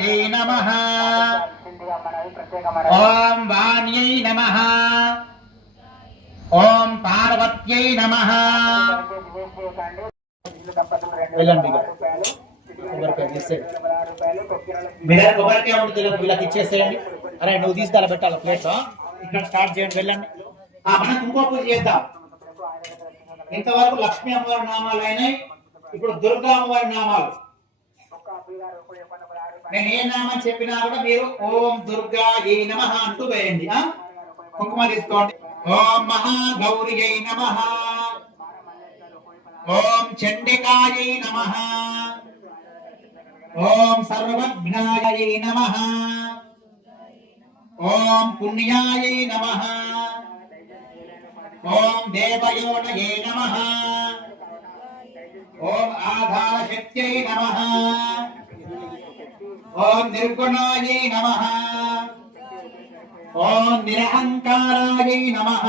జై నమః. ఓం వాణ్యై నమః. ఓం పార్వత్యై నమః. వెళ్ళండి కొబ్బరికాయ ఉంటుంది వీళ్ళకి ఇచ్చేసేయండి. అరే నువ్వు తీసి అలా పెట్టాలి ప్లేట్ ఇక్కడ స్టార్ట్ చేయండి. వెళ్ళండి. మనం ఇంకో పూజ చేద్దాం. ఇంతవరకు లక్ష్మీ అమ్మవారి నామాలు అయినాయి. ఇప్పుడు దుర్గా అమ్మవారి నామాలు. నేను ఏ నామం చెప్పినా కూడా మీరు ఓం దుర్గాయై నమః అంటూ వేయండి. కుంకుమ తీసుకోండి. ఓం మహాగౌరియై నమః. ఓం చండికాయై నమః. ఓం సర్వజ్ఞాయై నమః. ఓం పుణ్యాయై నమః. ఓం దేవయోనయే నమః. ఓం ఆధారశక్త్యై నమః. ఓం నిర్గుణాయై నమః. ఓం నిరహంకారాయై నమః.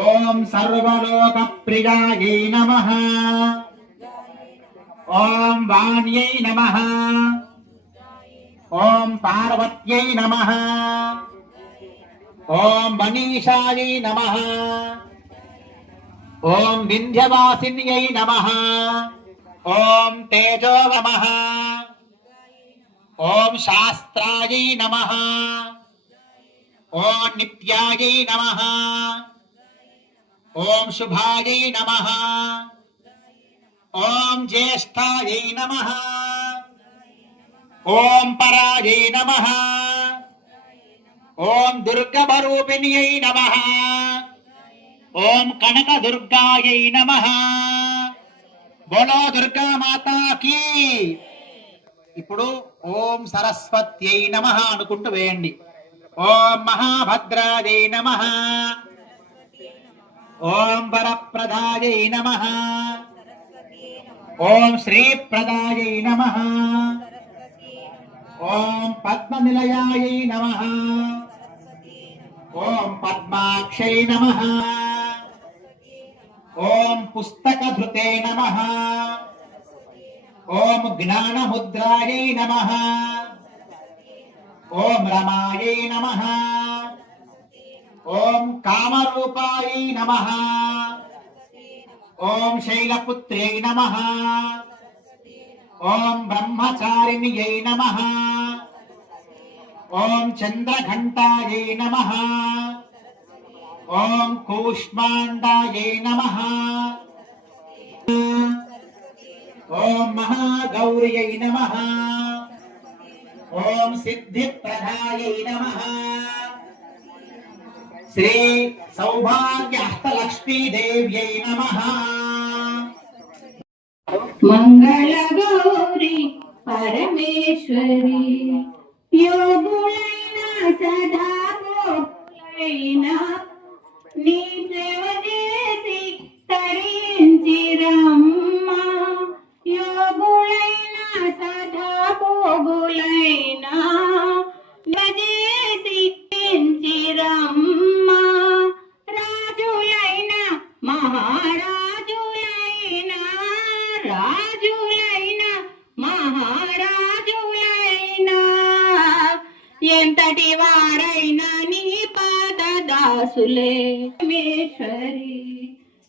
ఓం సర్వలోకప్రియాయై నమః. ఓం వాణ్యై నమః. ఓం పార్వత్యై నమః. ఓం మనీషాయై నమః. ఓం వింధ్యవాసిన్యై నమః. ఓం తేజో నమః. ఓం శాస్త్రాయై నమః. ఓం నిత్యాయై నమః. ఓం శుభాయై నమః. ఓం జ్యేష్ఠాయై నమః. ఓం పరాయై నమః. ఓం దుర్గభరూపిణ్యై నమః. ఓం కనకదుర్గాయై నమః. బోలో దుర్గా మాతాకి. ఇప్పుడు ఓం సరస్వత్యై నమః అనుకుంటూ వేయండి. ఓం మహాభద్రాయై నమః. ఓం వరప్రదాయై నమః. ఓం శ్రీప్రదాయై నమః. ఓం పద్మనిలయాయై నమః. ఓం పద్మాక్షై నమః. ఓం పుస్తకధృతే నమః. ఓం జ్ఞానముద్రాయై నమః. ఓం రమాయై నమః. ఓం కామరూపాయై నమః. ఓం శైలపుత్ర్యై నమః. ఓం బ్రహ్మచారిణ్యై నమః. ఓం చంద్రఘంటాయై నమః. ఓం కూష్మాండాయై నమః. ఓం మహాగౌర్యై నమః. ఓం సిద్ధిప్రదాయై నమః. శ్రీ సౌభాగ్యహస్తలక్ష్మీదేవ్యై నమః. మంగళగౌరి పరమేశ్వరి యోగులైన సదా భోగులైన నీ సేవ చేసి తరించిరమ్మ. యోగులైన సదా భోగులైన చేసి తరించిరమ్మ. రాజులైన మహారాజులైన రాజులైన మహారాజులైన ఎంతటి వారైనా నీ పాద దాసులే. పరమేశ్వరి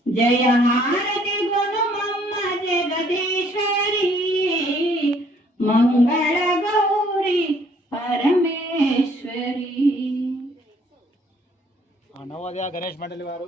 జయ హారతి గుణమమ్మ జగదీశ్వరి మంగళ గౌరి పరమేశ్వరి. నవోదయ గణేష్ మండలి వారు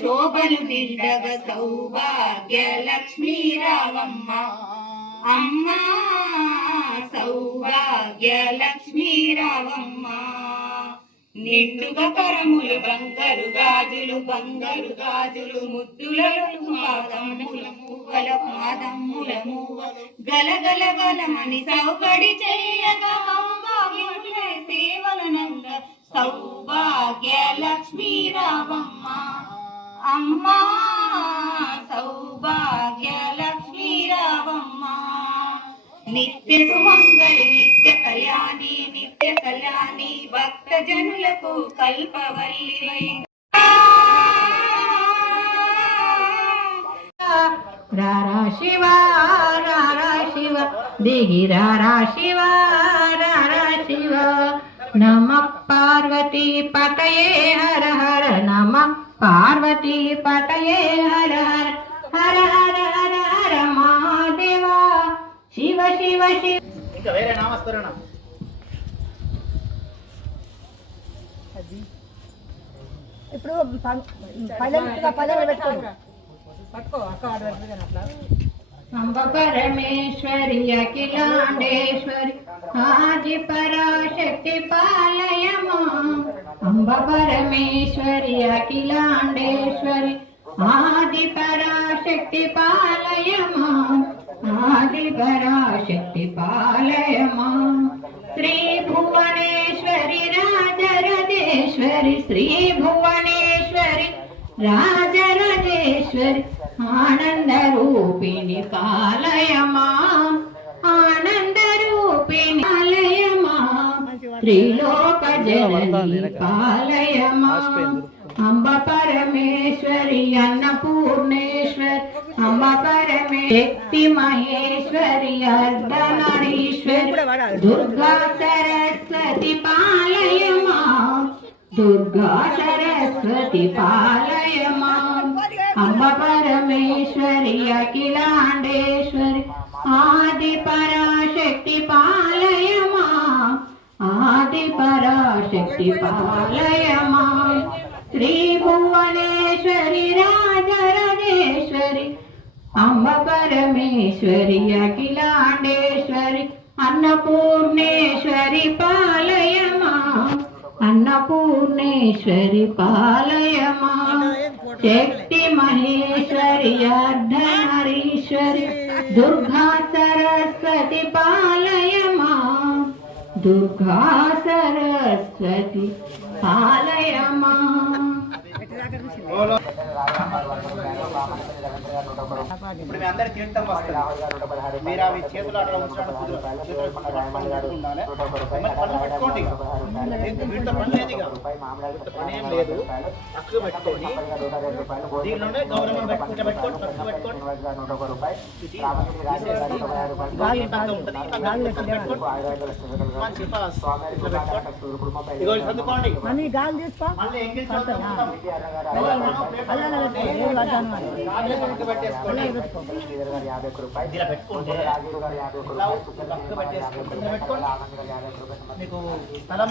శోభలు దిండగ సౌభాగ్య లక్ష్మీ రావమ్మ. అమ్మ సౌభాగ్య లక్ష్మీ రావమ్మ. నిండుగా కరములు బంగారు గాజులు ముద్దులలో పాదముల మువ్వల పాదముల మువ్వ గలగల గలమని సౌకడి చెయ్యగా సేవలనంద సౌభాగ్య లక్ష్మీ రావమ్మ. అమ్మా సౌభాగ్య లక్ష్మీ వెలిగావమ్మా నిత్య సుమంగళి నిత్య కళ్యాణి భక్త జనులకు కల్పవల్లివై రారా శివ దిగి రారా శివ నమ పార్వతీ పతయే హర హర నమ పార్వతీ పతయే హర హర హర హర హర హర మహాదేవ శివ శివ శివ. ఇంకా వేరే నామస్మరణ ఇప్పుడు పల్లెలు పెట్టుకోండి. అంబ పరమేశ్వరి అఖిలాండేశ్వరి ఆది పరాశక్తి పాలయమా అంబ పరమేశ్వరి అఖిలాండేశ్వరి ఆది పరాశక్తి పాలయమా ఆది పరాశక్తి పాలయమా శ్రీ భువనేశ్వరి రాజరాజేశ్వరి శ్రీ భువనేశ్వరి రాజరాజేశ్వరి ఆనంద రూపిణి పాలయమా ఆనంద రూపిణి పాలయమా త్రిలోక జనని పాలయమా అంబ పరమేశ్వరి అన్నపూర్ణేశ్వరి అంబ శక్తి మహేశ్వరి అర్ధనారీశ్వరి దుర్గా సరస్వతి పాలయమా దుర్గా సరస్వతి పాలయమా అంబ పరమేశ్వరి అఖిలాండేశ్వరి ఆది పరాశక్తి పాలయమా ఆది పరాశక్తి పాలయమా శ్రీ భువనేశ్వరి రాజరాజేశ్వరి అంబ పరమేశ్వరి అఖిలాండేశ్వరి అన్నపూర్ణేశ్వరి పాలయమా అన్నపూర్ణేశ్వరి పాలయమా శక్తి మహేశ్వరి అర్ధనారీశ్వరి దుర్గా సరస్వతి పాలయమా దుర్గా సరస్వతి పాలయమా. ఇప్పుడు మీ అందరి తీర్థం వస్తుంది. మీరు అవి చేతులు అట్లా ఉంచడం ఉండాలి. పనులు పెట్టుకోండి. వీటితో పని లేదు, ఇక పని ఏం లేదు. అక్కు పెట్టుకోండి. దీనిలోనే గౌరవం పెట్టుకుంటే పెట్టుకోండి. పక్కు పెట్టుకోండి. మంచి పాస్ ఇట్లా పెట్టుకోండి. ఇగో చదువుకోండి. మళ్ళీ గాలి తీసుకో. మళ్ళీ ఎంగిల్ చదువుతాం. ఇలా పెట్టుకుంటే మీకు స్థలం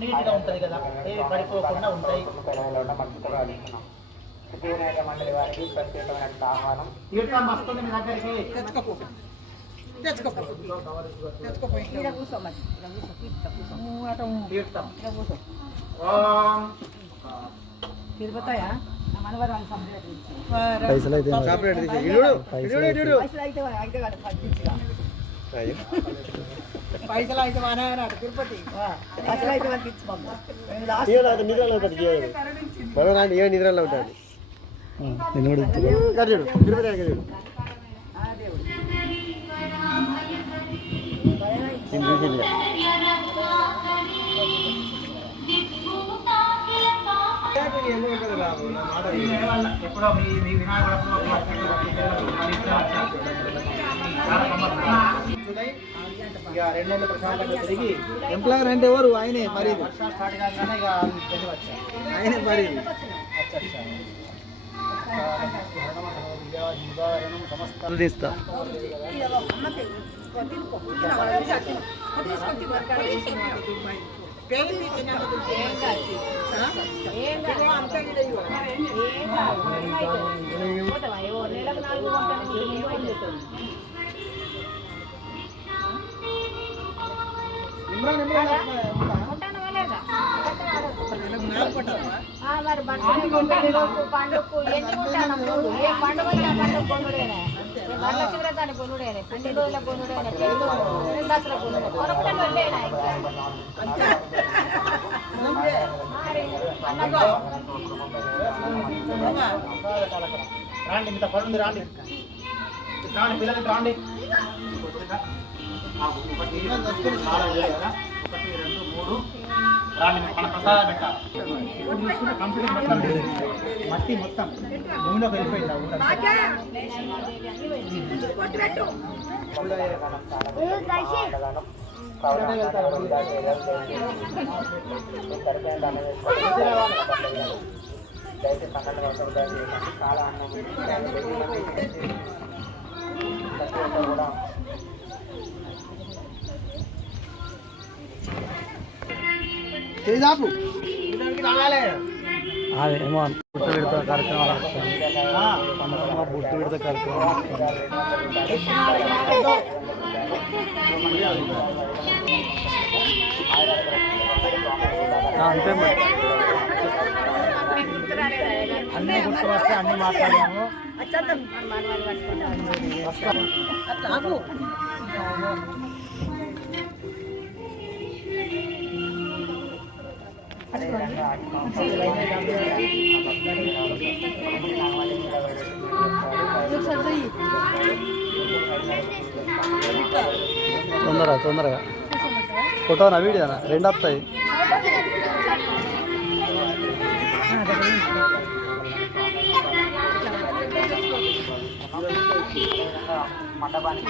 నీట్ గా ఉంటది కదా, ఏవి పడిపోకుండా ఉంటాయి. తీర్థం వస్తుంది మీ దగ్గరికి. తీర్థం తిరుపతయా పైసలు అయితే పైసలు అయితే మానన్నాడు తిరుపతి పైసలు అయితే మనకి నిద్రలో ఉంటుంది బలరాండి ఏ నిద్రలో ఉంటుంది తిరుపతి ఎప్పుడో మీ వినాయకుడు ఇక 2 నెలలు ప్రశాంతంగా తిరిగి ఎంప్లాయర్ అంటే ఎవరు ఆయనే మరి వర్షాలు స్టార్ట్ కాగానే ఇక వచ్చారు. ఆయనే మరి తీస్తా మరి పండుగ ఎన్ని ఉంటాను ఏ పండుగ కొనుడేనే మళ్ళీ శివరాత్రి కొనుడేనే 2 రోజుల కొనుడేనే దసరా కొనుడే కొనుక్కుంటే వెళ్ళేనా రాండి, ఇంత పనుంది రాండి. రాండి పిల్లలు రాండి. ఒకటి 4 వేలు కదా, 1 2 3 రాండి. మన ప్రసాదం పెట్టాలి. చూసుకుంటే కంప్లీట్ మొత్తం మట్టి మొత్తం భూమిలోకి వెళ్ళిపోయింది. చేసాపు అదేమో బుట్ట విడత కార్యక్రమాలు బుట్ట విడత కార్యక్రమాలు అంతే మరి అన్ని గుర్తు వస్తే అన్ని మాట్లాడాము. తొందరగా ఫోటోనా వీడియోనా 2 వస్తాయి. మండపానికి